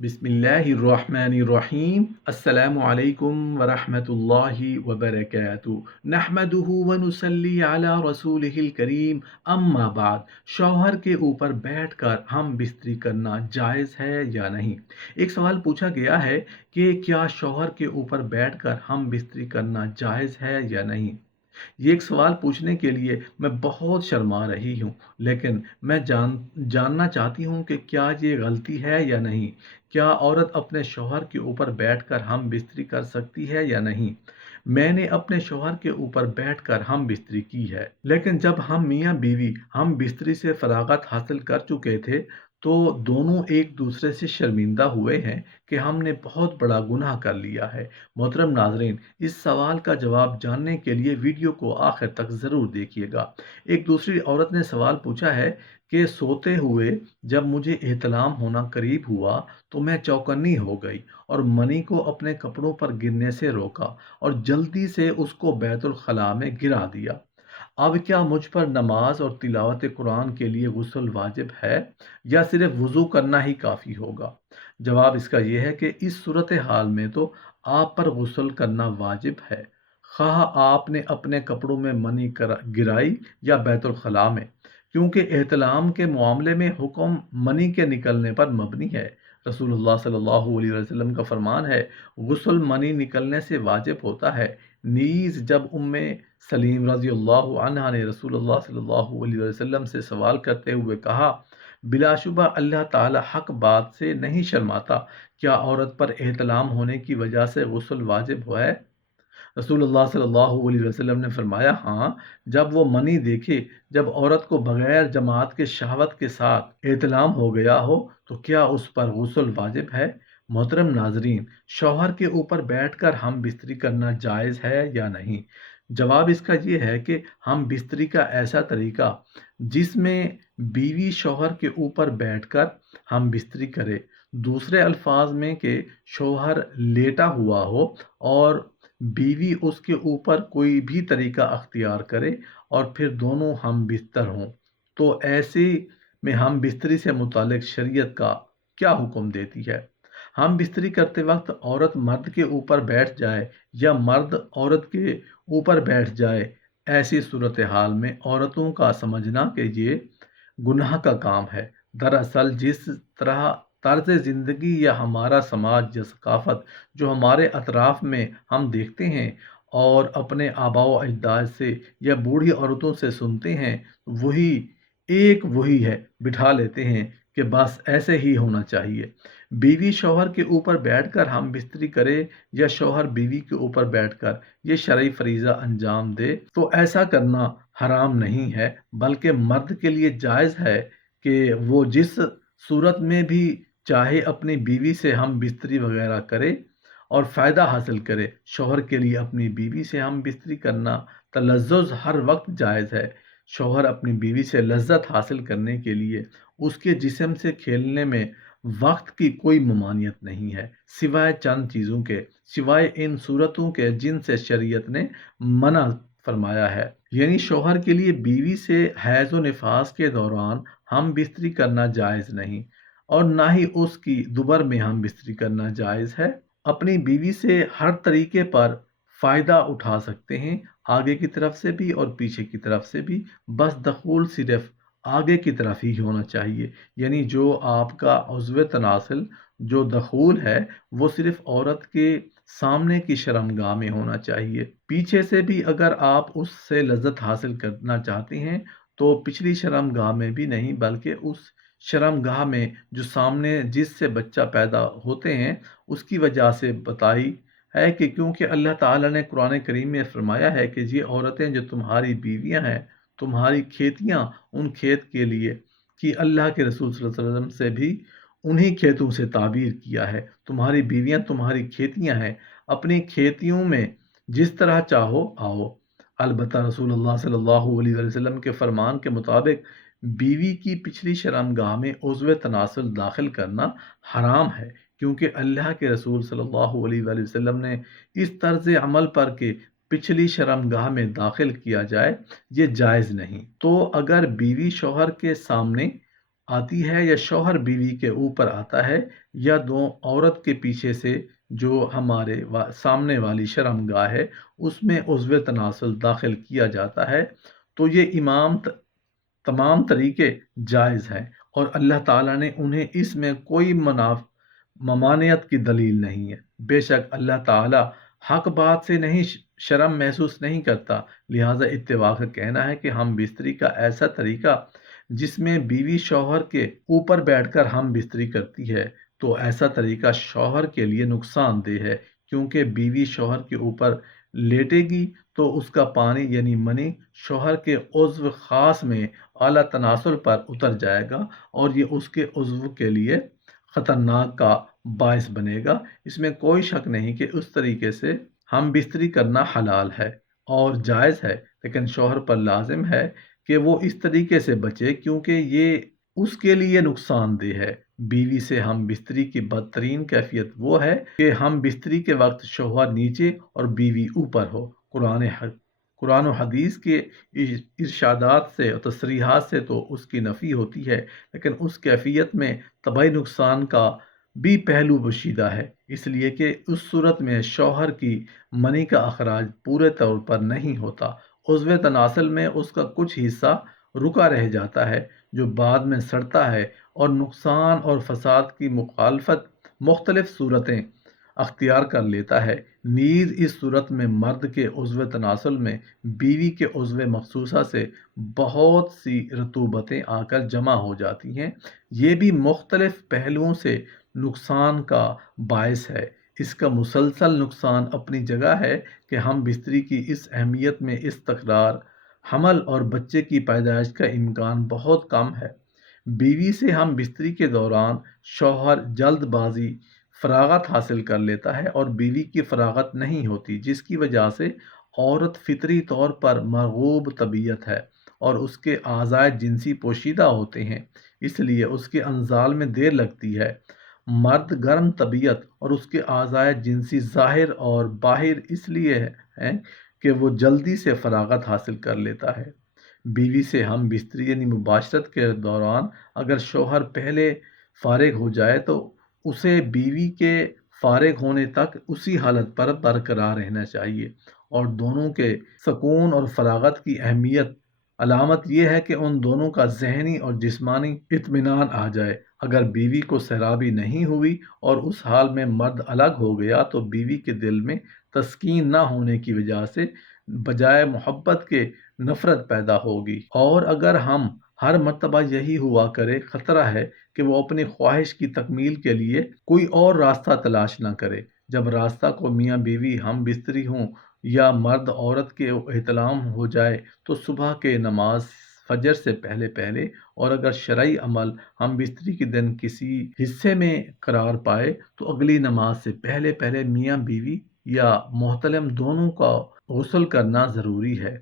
बिस्मिल्लाहिर्रहमानिर्रहीम अस्सलामु अलैकुम वरहमतुल्लाहि वबरकातुहू नहमदुहु व नुसल्ली अला रसूलिहिल करीम अम्मा बाद। शौहर के ऊपर बैठकर हम बिस्तरी करना जायज़ है या नहीं। एक सवाल पूछा गया है कि क्या शौहर के ऊपर बैठकर हम बिस्तरी करना जायज़ है या नहीं। ये एक सवाल पूछने के लिए मैं बहुत शर्मा रही हूँ, लेकिन मैं जानना चाहती हूँ कि क्या ये गलती है या नहीं। क्या औरत अपने शौहर के ऊपर बैठकर हम बिस्तरी कर सकती है या नहीं। मैंने अपने शौहर के ऊपर बैठकर हम बिस्तरी की है, लेकिन जब हम मियाँ बीवी हम बिस्तरी से फरागत हासिल कर चुके थे, तो दोनों एक दूसरे से शर्मिंदा हुए हैं कि हमने बहुत बड़ा गुनाह कर लिया है। मोहतरम नाजरीन, इस सवाल का जवाब जानने के लिए वीडियो को आखिर तक ज़रूर देखिएगा। एक दूसरी औरत ने सवाल पूछा है कि सोते हुए जब मुझे एहतलाम होना करीब हुआ तो मैं चौकन्नी हो गई और मनी को अपने कपड़ों पर गिरने से रोका और जल्दी से उसको बैतुल खला में गिरा दिया। अब क्या मुझ पर नमाज और तिलावत कुरान के लिए गुस्ल वाजिब है या सिर्फ वज़ू करना ही काफ़ी होगा। जवाब इसका यह है कि इस सूरत हाल में तो आप पर गुस्ल करना वाजिब है, ख़्वाह आपने अपने कपड़ों में मनी गिराई या बैतुल खला में, क्योंकि एहतलाम के मामले में हुक्म मनी के निकलने पर मबनी है। रसूलुल्लाह सल्लल्लाहु अलैहि वसल्लम का फरमान है, गुस्ल मनी निकलने से वाजिब होता है। नीज़ जब उम्मे सलीम रज़ी अल्लाह अन्हा ने रसूलुल्लाह सल्लल्लाहु अलैहि वसल्लम से सवाल करते हुए कहा, बिलाशुबा अल्लाह ताला हक बात से नहीं शर्माता, क्या औरत पर एहतलाम होने की वजह से गुस्ल वाजिब हुआ है। रसूलुल्लाह सल्लल्लाहु अलैहि वसल्लम ने फरमाया, हाँ, जब वो मनी देखे, जब औरत को बगैर जमात के शहवत के साथ एहतलाम हो गया हो, तो क्या उस पर गुस्ल वाजिब है। मोहतरम नाजरीन, शौहर के ऊपर बैठकर हम बिस्तरी करना जायज़ है या नहीं। जवाब इसका ये है कि हम बिस्तरी का ऐसा तरीका जिसमें बीवी शौहर के ऊपर बैठकर हम बिस्तरी करे, दूसरे अल्फाज में कि शौहर लेटा हुआ हो और बीवी उसके ऊपर कोई भी तरीका अख्तियार करे और फिर दोनों हम बिस्तर हों, तो ऐसे में हम बिस्तरी से मुतालिक शरीयत का क्या हुक्म देती है। हम बिस्तरी करते वक्त औरत मर्द के ऊपर बैठ जाए या मर्द औरत के ऊपर बैठ जाए, ऐसी सूरत हाल में औरतों का समझना कि ये गुनाह का काम है। दरअसल जिस तरह तर्ज ज़िंदगी या हमारा समाज या सकाफ़त जो हमारे अतराफ़ में हम देखते हैं और अपने आबाओ अजदाद से या बूढ़ी औरतों से सुनते हैं, वही वही है, बिठा लेते हैं कि बस ऐसे ही होना चाहिए। बीवी शौहर के ऊपर बैठकर हम बिस्तरी करे या शौहर बीवी के ऊपर बैठकर ये शरई फरीज़ा अंजाम दे, तो ऐसा करना हराम नहीं है, बल्कि मर्द के लिए जायज़ है कि वो जिस सूरत में भी चाहे अपनी बीवी से हम बिस्तरी वगैरह करे और फ़ायदा हासिल करे। शौहर के लिए अपनी बीवी से हम बिस्तरी करना तलज़्ज़ुज़ हर वक्त जायज़ है। शौहर अपनी बीवी से लज़्ज़त हासिल करने के लिए उसके जिस्म से खेलने में वक्त की कोई ममानियत नहीं है, सिवाय चंद चीज़ों के, सिवाय इन सूरतों के जिनसे शरीयत ने मना फरमाया है। यानी शौहर के लिए बीवी से हैज़ व निफास के दौरान हम बिस्तरी करना जायज़ नहीं और ना ही उसकी दुबर में हम बिस्तरी करना जायज़ है। अपनी बीवी से हर तरीके पर फ़ायदा उठा सकते हैं, आगे की तरफ से भी और पीछे की तरफ से भी, बस दखूल सिर्फ़ आगे की तरफ ही होना चाहिए। यानी जो आपका उज़्व तनासिल जो दखूल है, वो सिर्फ़ औरत के सामने की शर्मगाह में होना चाहिए। पीछे से भी अगर आप उससे लज़्ज़त हासिल करना चाहते हैं, तो पिछली शर्मगाह में भी नहीं, बल्कि उस शर्मगाह में जो सामने जिससे बच्चा पैदा होते हैं, उसकी वजह से बताई है कि क्योंकि अल्लाह ताला ने कुरान करीम में फरमाया है कि ये औरतें जो तुम्हारी बीवियां हैं, तुम्हारी खेतियां उन खेत के लिए कि अल्लाह के रसूल सल्लल्लाहु अलैहि वसल्लम से भी उन्हीं खेतों से ताबीर किया है। तुम्हारी बीवियां तुम्हारी खेतियां हैं, अपनी खेतियों में जिस तरह चाहो आओ। अलबत्ता रसूलुल्लाह सल्लल्लाहु अलैहि वसल्लम के फरमान के मुताबिक बीवी की पिछली शर्मगाह में उज़्व तनासुल दाखिल करना हराम है, क्योंकि अल्लाह के रसूल सल्लल्लाहु अलैहि वसल्लम ने इस तर्ज अमल पर के पिछली शर्मगाह में दाखिल किया जाए, ये जायज़ नहीं। तो अगर बीवी शौहर के सामने आती है या शौहर बीवी के ऊपर आता है या दो औरत के पीछे से जो हमारे सामने वाली शर्मगाह है उसमें उज़्व तनासुल दाखिल किया जाता है, तो ये तमाम तरीके जायज़ हैं और अल्लाह ताला ने उन्हें इसमें कोई ममानियत की दलील नहीं है। बेशक अल्लाह ताला हक बात से नहीं शर्म महसूस नहीं करता, लिहाजा इत्तेफाक से कहना है कि हम बिस्तरी का ऐसा तरीका जिसमें बीवी शौहर के ऊपर बैठकर हम बिस्तरी करती है, तो ऐसा तरीका शौहर के लिए नुकसानदेह है, क्योंकि बीवी शौहर के ऊपर लेटेगी तो उसका पानी यानी मनी शौहर के उज़्व ख़ास में आला तनासुल पर उतर जाएगा और ये उसके उज़्व के लिए ख़तरनाक का बायस बनेगा। इसमें कोई शक नहीं कि उस तरीके से हम बिस्तरी करना हलाल है और जायज़ है, लेकिन शौहर पर लाजिम है कि वो इस तरीके से बचे क्योंकि ये उसके लिए नुकसानदेह है। बीवी से हम बिस्तरी की बदतरीन कैफियत वो है कि हम बिस्तरी के वक्त शौहर नीचे और बीवी ऊपर हो। कुरान और हदीस के इरशादात से और तसरीहात से तो उसकी नफ़ी होती है, लेकिन उस कैफियत में तबाही नुकसान का भी पहलू पोशीदा है, इसलिए कि उस सूरत में शौहर की मनी का अखराज पूरे तौर पर नहीं होता। उज़्व तनासल में उसका कुछ हिस्सा रुका रह जाता है जो बाद में सड़ता है और नुकसान और फसाद की मुखालफत मुख्तलिफ सूरतें अख्तियार कर लेता है। नीज़ इस सूरत में मर्द के उज़्व तनासुल में बीवी के उज़्व मखसूसा से बहुत सी रतूबतें आकर जमा हो जाती हैं। ये भी मुख्तलिफ पहलुओं से नुकसान का बायस है। इसका मुसलसल नुकसान अपनी जगह है कि हम बिस्तरी की इस अहमियत में इस तकरार हमल और बच्चे की पैदाइश का इम्कान बहुत कम है। बीवी से हम बिस्तरी के दौरान शौहर जल्दबाजी फरागत हासिल कर लेता है और बीवी की फरागत नहीं होती, जिसकी वजह से औरत फितरी तौर पर मरगूब तबीयत है और उसके आज़ाए जिनसी पोशीदा होते हैं, इसलिए उसके अंजाल में देर लगती है। मर्द गर्म तबीयत और उसके आज़ाए जिनसी ज़ाहिर और बाहिर इसलिए हैं कि वो जल्दी से फरागत हासिल कर लेता है। बीवी से हम बिस्तरी यानी मुबाशरत के दौरान अगर शौहर पहले फारिग हो जाए तो उसे बीवी के फारिग होने तक उसी हालत पर बरकरार रहना चाहिए और दोनों के सुकून और फरागत की अहमियत अलामत यह है कि उन दोनों का जहनी और जिस्मानी इत्मीनान आ जाए। अगर बीवी को सैराबी नहीं हुई और उस हाल में मर्द अलग हो गया तो बीवी के दिल में तस्कीन ना होने की वजह से बजाय मोहब्बत के नफरत पैदा होगी और अगर हम हर मर्तबा यही हुआ करे, खतरा है कि वो अपनी ख्वाहिश की तकमील के लिए कोई और रास्ता तलाश ना करे। जब रास्ता को मियाँ बीवी हम बिस्तरी हों या मर्द औरत के एहतलाम हो जाए तो सुबह के नमाज फजर से पहले पहले और अगर शरई अमल हम बिस्तरी के दिन किसी हिस्से में करार पाए तो अगली नमाज से पहले पहले मियाँ बीवी या मोहतलम दोनों का गुस्ल करना ज़रूरी है।